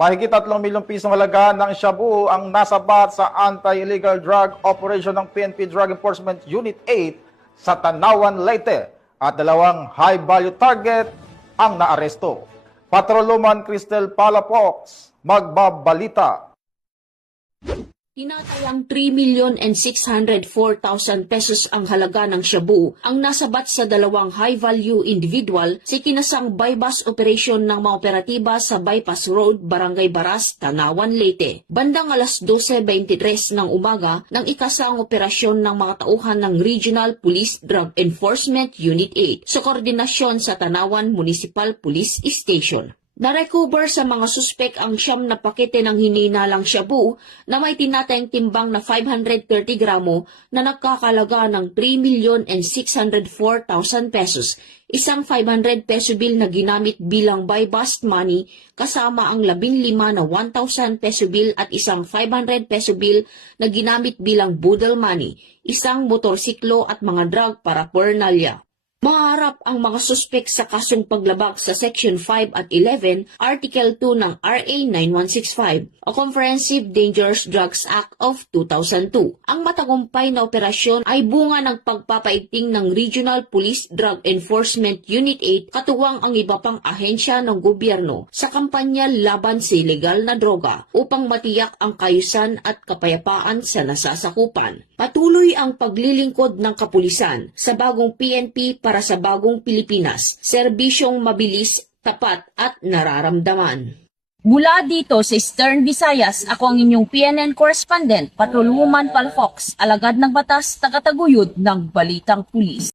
Mahigit 3 milyong pisong halaga ng shabu ang nasabat sa anti-illegal drug operation ng PNP Drug Enforcement Unit 8 sa Tanawan, Leyte at 2 high-value target ang naaresto. Patrolwoman Cristel Palafox, magbabalita. Tinatayang 3,604,000 pesos ang halaga ng shabu ang nasabat sa 2 high-value individual sa kinasang bypass operation ng mga operatiba sa Bypass Road, Barangay Baras, Tanawan, Leyte. Bandang alas 12:23 ng umaga nang ikasang operasyon ng mga tauhan ng Regional Police Drug Enforcement Unit 8 sa koordinasyon sa Tanawan Municipal Police Station. Narecover sa mga suspek ang 9 na pakete ng hininalang shabu na may tinatayang timbang na 530 gramo na nagkakalaga ng 3,604,000 pesos, isang 500 peso bill na ginamit bilang buy-bust money kasama ang 15 na 1,000 peso bill at isang 500 peso bill na ginamit bilang budel money, isang motorsiklo at mga drug paraphernalia. Maharap ang mga suspek sa kasong paglabag sa Section 5 at 11, Article 2 ng RA 9165 o Comprehensive Dangerous Drugs Act of 2002. Ang matagumpay na operasyon ay bunga ng pagpapaigting ng Regional Police Drug Enforcement Unit 8 katuwang ang iba pang ahensya ng gobyerno sa kampanya laban sa ilegal na droga upang matiyak ang kaayusan at kapayapaan sa nasasakupan. Patuloy ang paglilingkod ng kapulisan sa bagong PNP para sa bagong Pilipinas, serbisyong mabilis, tapat at nararamdaman. Mula dito sa Eastern Visayas, ako ang inyong PNN correspondent, Patrolwoman Palafox, alagad ng batas, tagataguyod ng Balitang Pulis.